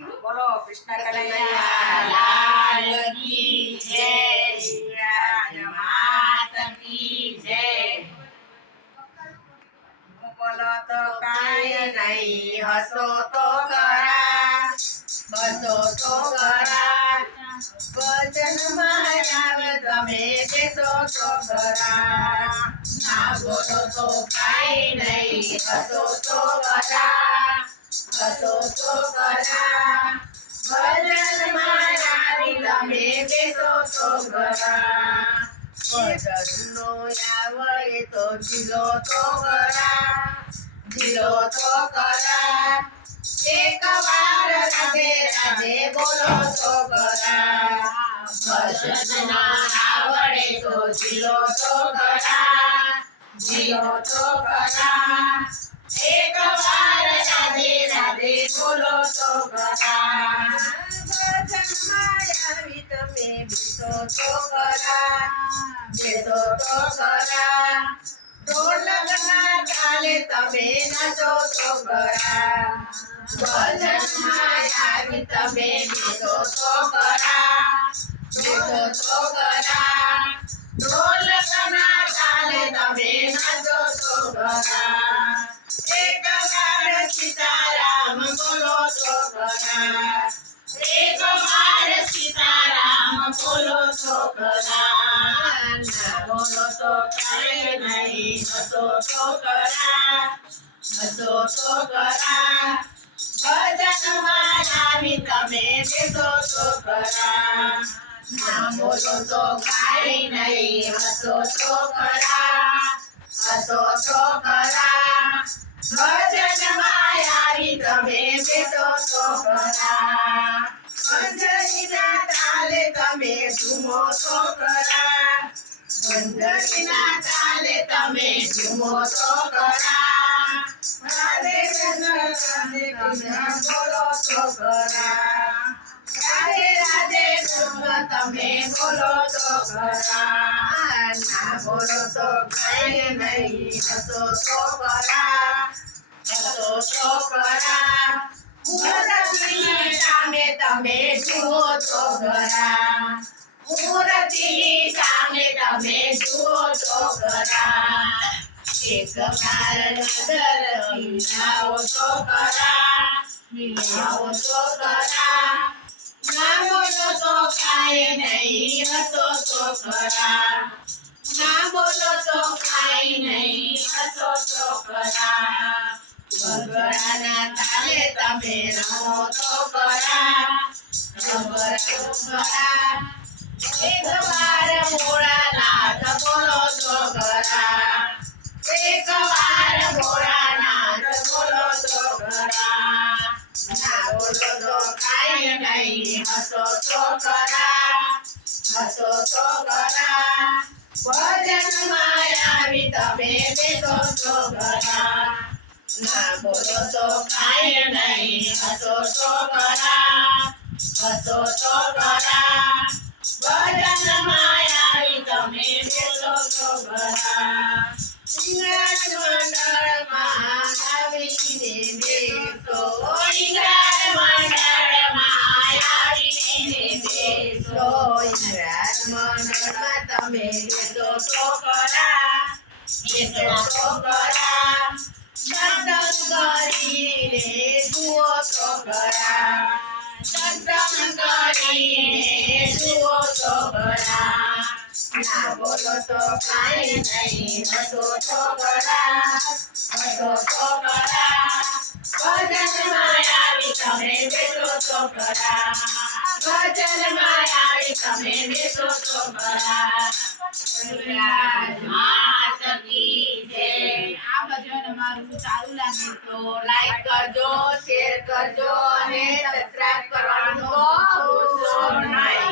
બોલો કૃષ્ણ કનૈયા લાલ કી જય, રાજ માત કી જય। બોલો તો કાંઈ નહીં, હસો તો ખરા, બસો તો ખરા, વચનમાં આવે તમે બેસો તો ખરા। ના બોલો તો કાંઈ નહીં, હસો તો ખરા, બસો તો ખરા, વચનમાં આવી તમે બેસો તો ખરા। વચનનો આવે તો જીલો તો ખરા, જીલો તો ખરા, એક વાર રાધે રાધે બોલો તો ખરા। વચનના આવડે તો જીલો તો ખરા, જીલો તો ખરા, એક વાર રાધે રાધે બોલો તો ખરા। વચનમાં આવી તમે બેસો તો ખરા, બેસો તો ખરા, ઢોલકના તાલે તમે નાચો તો ખરા। વચનમાં આવી તમે બેસો તો ખરા, બેસો તો ખરા, ઢોલકના તાલે તમે નાચો તો ખરા। એક વાર સીતારામ બોલો તો ખરા, એક વાર સીતારામ બોલો તો ખરા। ના બોલો તો કાંઈ નહીં, હસો તો ખરા, હસો તો ખરા, ભજનમાં આવી તમે બેસો તો ખરા। ના બોલો તો કાંઈ નહીં, હસો તો ખરા, હસો તો ખરા, ભજનમાં આવી તમે બેસો તો ખરા। અંજલિના તાલે તમે ઝૂમો તો ખરા, અંજલિના તાલે તમે ઝૂમો તો ખરા, રાધે રાધે તમે બોલો તો ખરા, રાધે રાધે તમે બોલો તો ખરા। ના બોલો તો કાંઈ નહીં, હસો તો ખરા, હસો તો ખરા, મૂર્તિની સામે તમે જુઓ તો ખરા, મૂર્તિની સામે તમે જુઓ તો ખરા। એક વાર નજર આવો તો ખરા, આવો તો ખરા, ના બોલો તો કાંઈ નહીં, હસો તો ખરા, ના બોલો તો કાંઈ નહીં, હસો તો ખરા। ગગડાના તાલે તમે રમો તો ખરા, રમો તો ખરા, એક વાર ભોળાનાથ બોલો તો ખરા, એક વાર ભોળાનાથ બોલો તો ખરા। ના બોલો તો કાંઈ નહીં, હસો તો ખરા, હસો તો ખરા, ભજનમાં આવી તમે બેસો તો ખરા। ના બોલો તો કાંઈ નહીં, હસો તો ખરા, હસો તો ખરા, ભજનમાં આવી તમે બેસો તો ખરા। સિંગાર મંડળમાં આવીને બેસો, સિંગાર મંડળમાં આવીને બેસો, સિંગાર મંડળમાં તમે બેસો તો ખરા, બેસો તો ખરા, દર્શન કરીને જુઓ તો ખરા, દર્શન કરીને જુઓ તો ખરા। ના બોલો તો કાંઈ નહીં, હસો તો ખરા, હસો તો ખરા, ભજનમાં આવી તમે બેસો તો ખરા, ભજનમાં આવી તમે બેસો તો ખરા। માત કી જય। આ ભજન અમારું સારું લાગે તો લાઈક કરજો, શેર કરજો અને સબસ્ક્રાઇબ કરવાનું ભૂલશો નહીં।